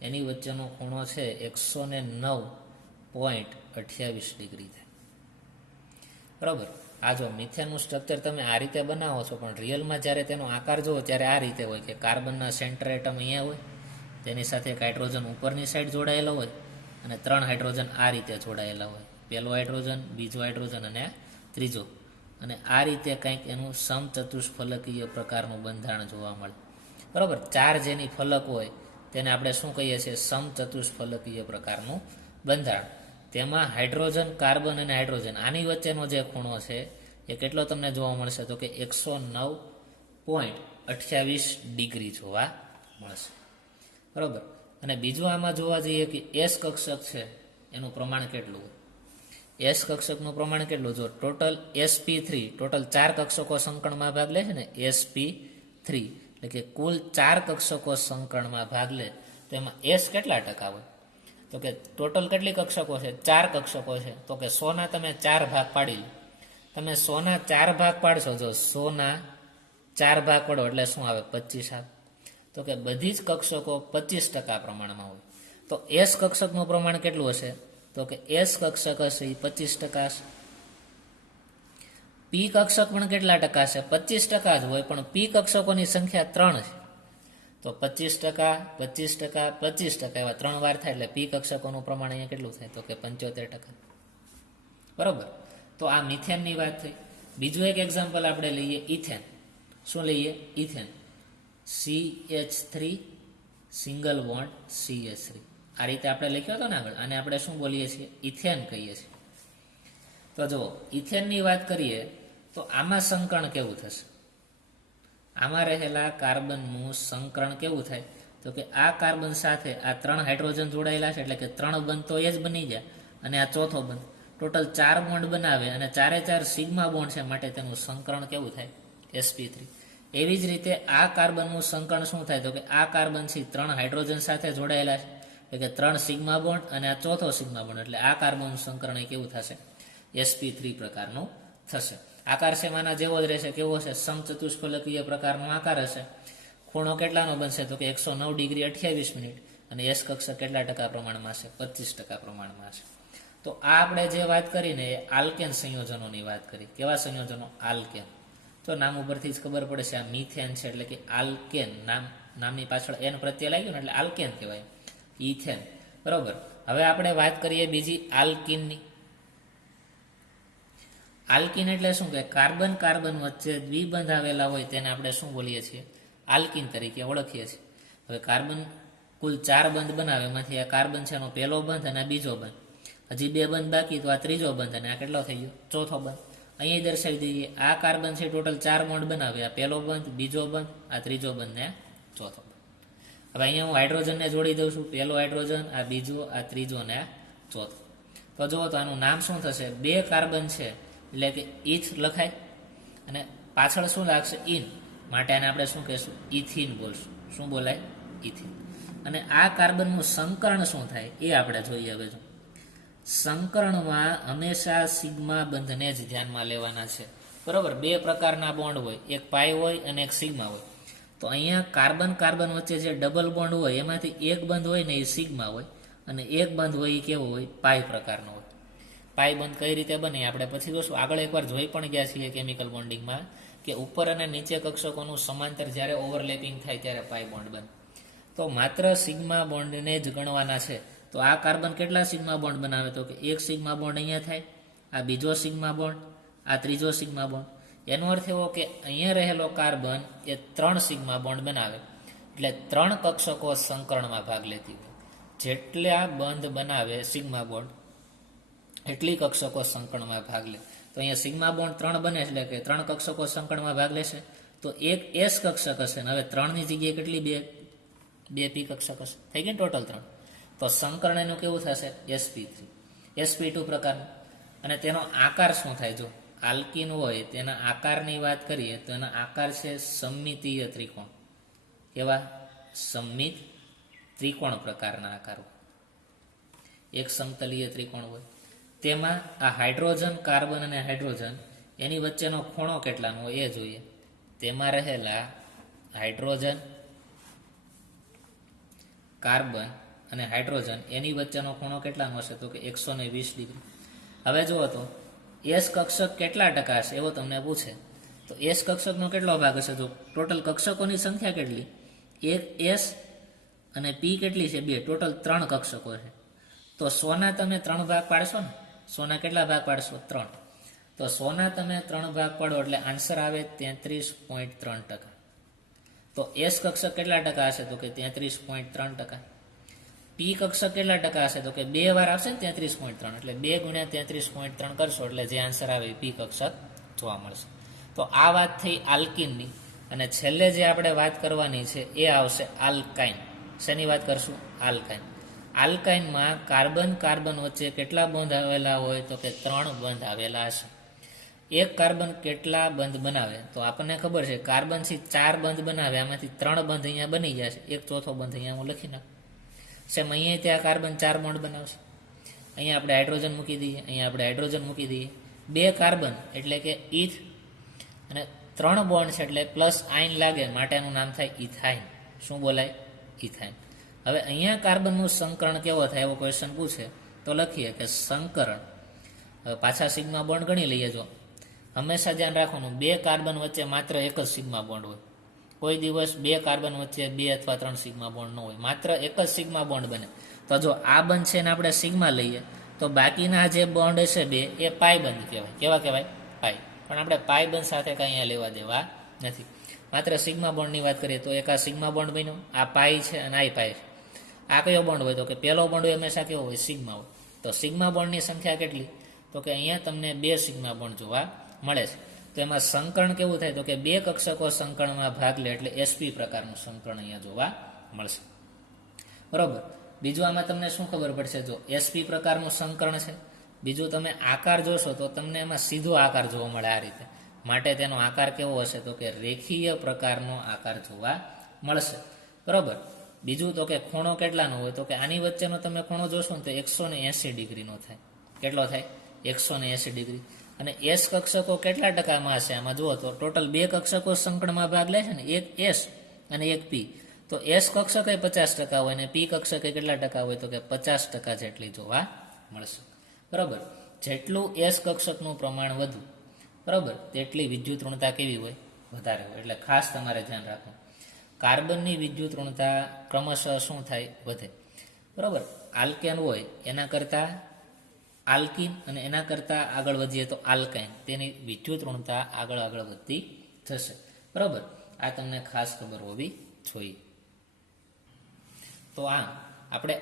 એની વચ્ચેનો ખૂણો છે 109.28 ડિગ્રી થાય, બરાબર. આ જો મિથેનનું સ્ટ્રક્ચર તમે આ રીતે બનાવો છો, પણ રિયલમાં જ્યારે તેનો આકાર જુઓ ત્યારે આ રીતે હોય કે કાર્બનના સેન્ટર એટમ અહીંયા હોય, તેની સાથે એક હાઇડ્રોજન ઉપરની સાઈડ જોડાયેલો હોય અને 3 હાઇડ્રોજન આ રીતે જોડાયેલા હોય. પહેલો હાઇડ્રોજન, બીજો હાઇડ્રોજન અને ત્રીજો. અને આ રીતે કંઈક એનું સમચતુષ્ફલકીય પ્રકારનું બંધારણ જોવા મળે, બરાબર. 4 જેની ફલક હોય તેને આપણે શું કહીએ છીએ? સમચતુષ્ફલકીય પ્રકારનું બંધારણ. તેમાં હાઇડ્રોજન, કાર્બન અને હાઇડ્રોજન આની વચ્ચેનો જે ખૂણો છે એ કેટલો તમને જોવા મળશે? તો કે 109.28 ડિગ્રી જોવા મળશે, બરાબર. અને બીજું આમાં જોવા જઈએ કે S કક્ષક છે એનું પ્રમાણ કેટલું હોય? S કક્ષકનું પ્રમાણ કેટલું? જો ટોટલ sp3, ટોટલ 4 કક્ષકો સંકરણમાં ભાગ લે છે ને, sp3 એટલે કે કુલ 4 કક્ષકો સંકરણમાં ભાગ લે તો એમાં S કેટલા ટકા હોય? તો કે ટોટલ કેટલી કક્ષકો છે? 4 કક્ષકો છે. તો કે 100 ના તમે 4 ભાગ પાડી લો. તમે 100 ના 4 ભાગ પાડશો, જો 100 ના 4 ભાગ પાડો એટલે શું આવે? 25 આવે. તો કે બધી જ કક્ષકો 25% પ્રમાણમાં હોય. તો S કક્ષકનું પ્રમાણ કેટલું હશે? તો કે S કક્ષક હશે એ 25% હશે. P કક્ષક પણ કેટલા ટકા છે? 25% જ હોય, પણ P કક્ષકોની સંખ્યા 3 છે. તો 25%, 25%, 25% એવા 3 વાર થાય એટલે P કક્ષકોનું પ્રમાણ અહીંયા કેટલું થાય? તો કે 75%, બરોબર. તો આ મિથેનની વાત થઈ. બીજું એક એક્ઝામ્પલ આપણે લઈએ, ઇથેન. શું લઈએ? Ethane. CH3 single bond CH3. આ રીતે આપણે લખ્યો હતો ને આગળ, આને આપણે શું બોલીએ છીએ? ઇથેન કહીએ છીએ. તો જો ઇથેનની વાત કરીએ તો આમાં સંકરણ કેવું થશે? આમાં રહેલા કાર્બનનું સંકરણ કેવું થાય? તો કે આ કાર્બન સાથે આ 3 હાઇડ્રોજન જોડાયેલા છે એટલે કે 3 બંધ તો એ જ બની જાય અને આ ચોથો બંધ, ટોટલ 4 બોન્ડ બનાવે અને 4 સિગ્મા બોન્ડ છે, માટે તેનું સંકરણ કેવું થાય? sp3. એવી જ રીતે આ કાર્બનનું સંકરણ શું થાય? તો કે આ કાર્બન છે 3 હાઇડ્રોજન સાથે જોડાયેલા છે એટલે કે 3 સિગ્મા બોન્ડ અને આ ચોથો સિગ્મા બોન્ડ, એટલે આ કાર્બનનું સંકરણ એ કેવું થશે? sp3 પ્રકારનું થશે. આકાર સેમાના જેવો જ રહેશે. કેવો હશે? સમચતુષ્ફલકીય પ્રકારનો આકાર હશે. ખૂણો કેટલાનો બનશે? તો કે 109.28 અને S કક્ષક કેટલા ટકા પ્રમાણમાં હશે? 25% પ્રમાણમાં હશે. તો આ આપણે જે વાત કરીને એ આલ્કેન સંયોજનોની વાત કરી. કેવા સંયોજનો? આલ્કેન. તો નામ ઉપરથી જ ખબર પડે છે આ મિથેન છે એટલે કે આલ્કેન. નામની પાછળ એન પ્રત્યય લાગ્યું ને એટલે આલ્કેન કહેવાય, ઇથેન, બરોબર. હવે આપણે વાત કરીએ બીજી આલ્કીનની. આલ્કીન એટલે શું? કે કાર્બન કાર્બન વચ્ચે દ્વિબંધ આવેલા હોય તેને આપણે શું બોલીએ છીએ? આલ્કીન તરીકે ઓળખીએ છીએ. હવે કાર્બન કુલ 4 બંધ બનાવે, એમાંથી આ કાર્બન છે એનો પહેલો બંધ અને આ બીજો બંધ. હજી 2 બંધ બાકી, તો આ ત્રીજો બંધ અને આ કેટલો થઈ ગયો? ચોથો બંધ. અહીંયા દર્શાવી દઈએ. આ કાર્બન છે ટોટલ 4 બોન્ડ બનાવે, આ પહેલો બંધ, બીજો બંધ, આ ત્રીજો બંધ ને ચોથો બંધ. હવે અહીંયા હું હાઇડ્રોજનને જોડી દઉં છું. પહેલો હાઇડ્રોજન, આ બીજો, આ ત્રીજો ને આ ચોથો. તો જુઓ તો આનું નામ શું થશે? 2 કાર્બન છે એટલે કે ઇથ લખાય, અને પાછળ શું લાગશે? ઇન, માટે આને આપણે શું કહીશું? ઇથિન બોલશું. શું બોલાય? ઇથિન. અને આ કાર્બનનું સંકરણ શું થાય એ આપણે જોઈએ. હવે જો સંકરણમાં હંમેશા સિગ્મા બંધને જ ધ્યાનમાં લેવાના છે, બરોબર. બે પ્રકારના બોન્ડ હોય, એક પાઈ હોય અને એક સિગ્મા હોય. તો અહીંયા કાર્બન કાર્બન વચ્ચે જે ડબલ બોન્ડ હોય એમાંથી એક બંધ હોય ને એ સિગ્મા હોય, અને એક બંધ હોય એ કેવો હોય? પાઈ પ્રકારનો હોય. પાઈ બંધ કઈ રીતે બને આપણે પછી જોશું. આગળ એકવાર જોઈ પણ ગયા છીએ કેમિકલ બોન્ડિંગમાં કે ઉપર અને નીચે કક્ષકોનું સમાંતર જ્યારે ઓવરલેપિંગ થાય ત્યારે પાઈ બોન્ડ બને. તો માત્ર સિગ્મા બોન્ડને જ ગણવાના છે. તો આ કાર્બન કેટલા સિગ્મા બોન્ડ બનાવે? તો કે એક સિગ્મા બોન્ડ અહીંયા થાય, આ બીજો સિગ્મા બોન્ડ, આ ત્રીજો સિગ્મા બોન્ડ. એનો અર્થ એવો કે અહીંયા રહેલો કાર્બન એ 3 સિગ્મા બોન્ડ બનાવે, એટલે 3 કક્ષકો સંકરણમાં ભાગ લેતી હોય. જેટલા બંધ બનાવે સિગ્મા બોન્ડ એટલી કક્ષકો સંકરણમાં ભાગ લે. તો અહીંયા સિગ્મા બોન્ડ 3 બને એટલે કે 3 કક્ષકો સંકરણમાં ભાગ લેશે. તો એક એસ કક્ષક હશે ને હવે 3ની જગ્યાએ કેટલી? બે પી કક્ષક હશે. થઈ ગઈ ટોટલ 3. તો સંકરણ એનું કેવું થશે? sp3 sp2 પ્રકારનું. અને તેનો આકાર શું થાય? જો આલ્કિન હોય તેના આકારની વાત કરીએ તો એના આકાર છે સમમિતીય ત્રિકોણ. કેવા? સમમિત ત્રિકોણ પ્રકારના આકારો. એક સમતલીય ત્રિકોણ હોય તેમાં આ હાઇડ્રોજન, કાર્બન અને હાઇડ્રોજન એની વચ્ચેનો ખૂણો કેટલાનો હોય એ જોઈએ. તેમાં રહેલા હાઇડ્રોજન, કાર્બન અને હાઇડ્રોજન એની વચ્ચેનો ખૂણો કેટલાનો હશે? તો કે 120 ડિગ્રી. હવે જુઓ તો એસ કક્ષક કેટલા ટકા હશે એવો તમને પૂછે તો એસ કક્ષકનો કેટલો ભાગ હશે? જો ટોટલ કક્ષકોની સંખ્યા કેટલી? એક એસ અને પી કેટલી છે? 2. ટોટલ 3 કક્ષકો છે. તો 100ના તમે 3 ભાગ પાડશો ને? 100ના કેટલા ભાગ પાડશો? 3. તો 100ના તમે 3 ભાગ પાડો એટલે આન્સર આવે 33.3%. તો એસ કક્ષક કેટલા ટકા હશે? તો કે 33.3%. પી કક્ષક કેટલા ટકા હશે? તો કે 2 વાર આવશે ને 33.3, એટલે 2 ગુણ્યા 33.3 કરશો એટલે જે આન્સર આવે પી કક્ષક જોવા મળશે. તો આ વાત થઈ આલ્કિનની. અને છેલ્લે જે આપણે વાત કરવાની છે એ આવશે આલ્કાઇન. શેની વાત કરશું? આલ્કાઇન. આલ્કાઇનમાં કાર્બન કાર્બન વચ્ચે કેટલા બંધ આવેલા હોય? તો કે 3 બંધ આવેલા હશે. એક કાર્બન કેટલા બંધ બનાવે? તો આપણને ખબર છે કાર્બનથી 4 બંધ બનાવે, આમાંથી 3 બંધ અહીંયા બની ગયા છે, એક ચોથો બંધ અહીંયા હું લખી નાખું. સેમ અહીંયા ત્યાં કાર્બન 4 બોન્ડ બનાવશે. અહીંયા આપણે હાઇડ્રોજન મૂકી દઈએ, અહીંયા આપણે હાઇડ્રોજન મૂકી દઈએ. 2 કાર્બન એટલે કે ઇથ, અને 3 બોન્ડ છે એટલે પ્લસ આઇન લાગે માટે એનું નામ થાય ઇથાઇન. શું બોલાય? ઇથાઇન. હવે અહીંયા કાર્બનનું સંકરણ કેવો થાય એવો ક્વેશ્ચન પૂછે તો લખીએ કે સંકરણ. હવે પાછા સિગ્મા બોન્ડ ગણી લઈએ. જો હંમેશા ધ્યાન રાખવાનું 2 કાર્બન વચ્ચે માત્ર એક જ સિગ્મા બોન્ડ હોય. કોઈ દિવસ 2 કાર્બન વચ્ચે 2 અથવા 3 સિગ્મા બોન્ડ ન હોય, માત્ર એક જ સિગ્મા બોન્ડ બને. તો જો આ બંધ છે ને આપણે સિગ્મા લઈએ તો બાકીના જે બોન્ડ છે 2 એ પાઈ બંધ કહેવાય. કેવા કહેવાય? પાઈ. પણ આપણે પાઈ બંધ સાથે કંઈ અહીંયા લેવા દેવા નથી. માત્ર સિગ્મા બોન્ડની વાત કરીએ તો એક આ સિગ્મા બોન્ડ બન્યો, આ પાઈ છે અને આ પાઈ છે. આ કયો બોન્ડ હોય? તો કે પહેલો બોન્ડ હોય હંમેશા કેવો હોય? સિગ્મા હોય. તો સિગ્મા બોન્ડની સંખ્યા કેટલી? તો કે અહીંયા તમને 2 સિગ્મા બોન્ડ જોવા મળે છે. તો એમાં સંકરણ કેવું થાય? તો કે 2 કક્ષકો સંકરણમાં ભાગ લે એટલે એસપી પ્રકારનું સંકરણ અહીંયા જોવા મળશે. બરોબર. બીજું આમાં તમને શું ખબર પડશે? જો એસપી પ્રકારનું સંકરણ છે. બીજું તમે આકાર જોશો તો તમને એમાં સીધો આકાર જોવા મળે આ રીતે. માટે તેનો આકાર કેવો હશે? તો કે રેખીય પ્રકારનો આકાર જોવા મળશે. બરોબર. બીજું તો કે ખૂણો કેટલાનો હોય? તો કે આની વચ્ચેનો તમે ખૂણો જોશો ને તો 180 ડિગ્રીનો થાય. કેટલો થાય? 180 ડિગ્રી. અને એસ કક્ષકો કેટલા ટકામાં હશે? આમાં જુઓ તો ટોટલ 2 કક્ષકો સંકળમાં ભાગ લે છે ને, એક એસ અને એક પી. તો એસ કક્ષક 50% હોય અને પી કક્ષક કેટલા ટકા હોય? તો કે 50% જેટલી જોવા મળશે. બરાબર. જેટલું એસ કક્ષકનું પ્રમાણ વધુ, બરાબર, તેટલી વિદ્યુત ઋણતા કેવી હોય? વધારે હોય. એટલે ખાસ તમારે ધ્યાન રાખવું. કાર્બનની વિદ્યુત ઋણતા ક્રમશઃ શું થાય? વધે. બરાબર. આલ્કેન હોય એના કરતાં આલ્કિન અને એના કરતાં આગળ વધીએ તો આલ્કાઇન, તેની વિદ્યુત ઋણતા આગળ વધતી જશે. બરાબર. આ તમને ખાસ ખબર હોવી જોઈએ. તો આમ આપણે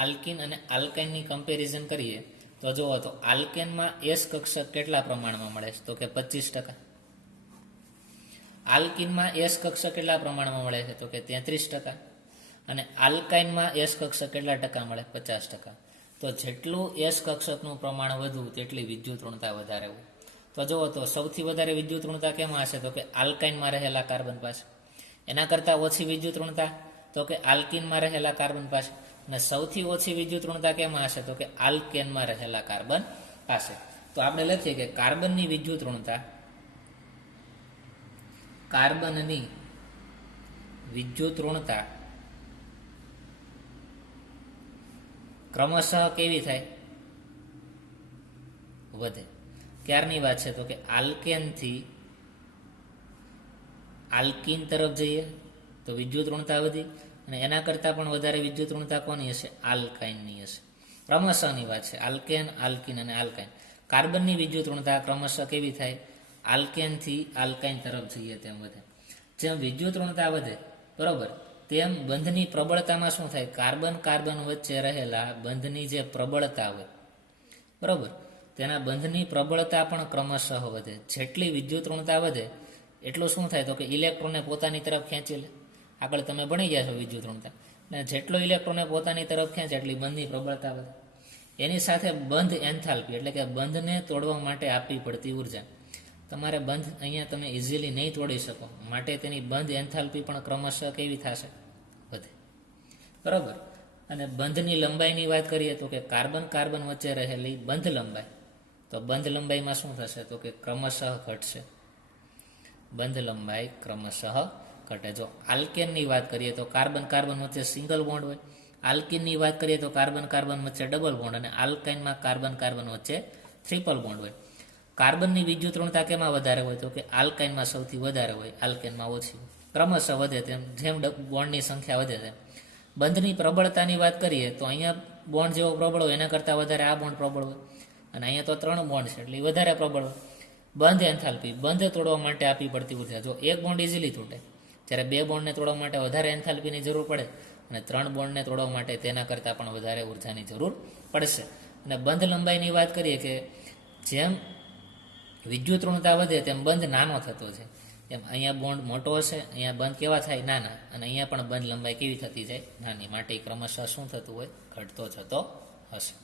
આલ્કિન અને આલ્કાઇનની કમ્પેરિઝન કરીએ તો જુઓ તો આલ્કેનમાં એસ કક્ષક કેટલા પ્રમાણમાં મળે છે? તો કે 25%. આલ્કિનમાં એસ કક્ષક કેટલા પ્રમાણમાં મળે છે? તો કે 33%. અને આલ્કાઇનમાં એસ કક્ષક કેટલા ટકા મળે? 50%. તો જેટલું એસ કક્ષકનું પ્રમાણ વધુ તેટલી વિદ્યુત ઋણતા વધારે હોય. તો જુઓ તો સૌથી વધારે વિદ્યુત ઋણતા કેમાં હશે? તો કે આલ્કાઇનમાં રહેલા કાર્બન પાસે. એના કરતાં ઓછી વિદ્યુત ઋણતા તો કે આલ્કીનમાં રહેલા કાર્બન પાસે. અને સૌથી ઓછી વિદ્યુત ઋણતા કેમાં હશે? તો કે આલ્કેનમાં રહેલા કાર્બન પાસે. તો આપણે લખીએ કે કાર્બનની વિદ્યુત ઋણતા, કાર્બનની વિદ્યુત ઋણતા ક્રમશઃ કેવી થાય? વધે. ક્યારની વાત છે? તો કે આલ્કેનથી આલ્કીન તરફ જઈએ તો વિદ્યુત ઋણતા વધી, અને એના કરતાં પણ વધારે વિદ્યુત ઋણતા કોની હશે? આલ્કાઇનની હશે. ક્રમશઃની વાત છે, આલ્કેન, આલ્કીન અને આલ્કાઇન. કાર્બનની વિદ્યુત ઋણતા ક્રમશઃ કેવી થાય? આલ્કેનથી આલ્કાઇન તરફ જઈએ તેમ વધે. જેમ વિદ્યુત ઋણતા વધે, બરોબર, તેમ બંધની પ્રબળતામાં શું થાય? કાર્બન કાર્બન વચ્ચે રહેલા બંધની જે પ્રબળતા હોય, બરોબર, તેના બંધની પ્રબળતા પણ ક્રમશઃ વધે. જેટલી વિદ્યુત ઋણતા વધે એટલું શું થાય? તો કે ઇલેક્ટ્રોનને પોતાની તરફ ખેંચી લે. આગળ તમે ભણી ગયા છો વિદ્યુત ઋણતા. અને જેટલો ઇલેક્ટ્રોનને પોતાની તરફ ખેંચે એટલી બંધની પ્રબળતા વધે. એની સાથે બંધ એન્થાલ્પી એટલે કે બંધને તોડવા માટે આપવી પડતી ઉર્જા. તમારે બંધ અહીંયા તમે ઇઝીલી નહીં તોડી શકો, માટે તેની બંધ એન્થાલ્પી પણ ક્રમશઃ કેવી થશે? વધે. બરાબર. અને બંધની લંબાઈની વાત કરીએ તો કે કાર્બન કાર્બન વચ્ચે રહેલી બંધ લંબાઈ, તો બંધ લંબાઈમાં શું થશે? તો કે ક્રમશઃ ઘટશે. બંધ લંબાઈ ક્રમશઃ ઘટે. જો આલ્કેનની વાત કરીએ તો કાર્બન કાર્બન વચ્ચે સિંગલ બોન્ડ હોય. આલ્કીનની વાત કરીએ તો કાર્બન કાર્બન વચ્ચે ડબલ બોન્ડ, અને આલ્કાઇનમાં કાર્બન કાર્બન વચ્ચે ટ્રિપલ બોન્ડ હોય. કાર્બનની વિદ્યુત ઋણતા કેમાં વધારે હોય? તો કે આલ્કાઇનમાં સૌથી વધારે હોય, આલ્કેનમાં ઓછી હોય. ક્રમશઃ વધે તેમ જેમ બોન્ડની સંખ્યા વધે તેમ. બંધની પ્રબળતાની વાત કરીએ તો અહીંયા બોન્ડ જેવો પ્રબળ હોય એના કરતાં વધારે આ બોન્ડ પ્રબળ હોય, અને અહીંયા તો 3 બોન્ડ છે એટલે વધારે પ્રબળ હોય. બંધ એન્થાલ્પી, બંધ તોડવા માટે આપવી પડતી ઉર્જા. જો એક બોન્ડ ઇઝીલી તૂટે, જ્યારે 2 બોન્ડને તોડવા માટે વધારે એન્થાલ્પીની જરૂર પડે, અને 3 બોન્ડને તોડવા માટે તેના કરતાં પણ વધારે ઉર્જાની જરૂર પડશે. અને બંધ લંબાઈની વાત કરીએ કે જેમ વિદ્યુત ઋણતા વધે તેમ બંધ નાનો થતો છે. એમ અહીંયા બોન્ડ મોટો હશે, અહીંયા બંધ કેવા થાય? નાના. અને અહીંયા પણ બંધ લંબાઈ કેવી થતી જાય? નાની. માટે ક્રમશઃ શું થતું હોય? ઘટતો જતો હશે.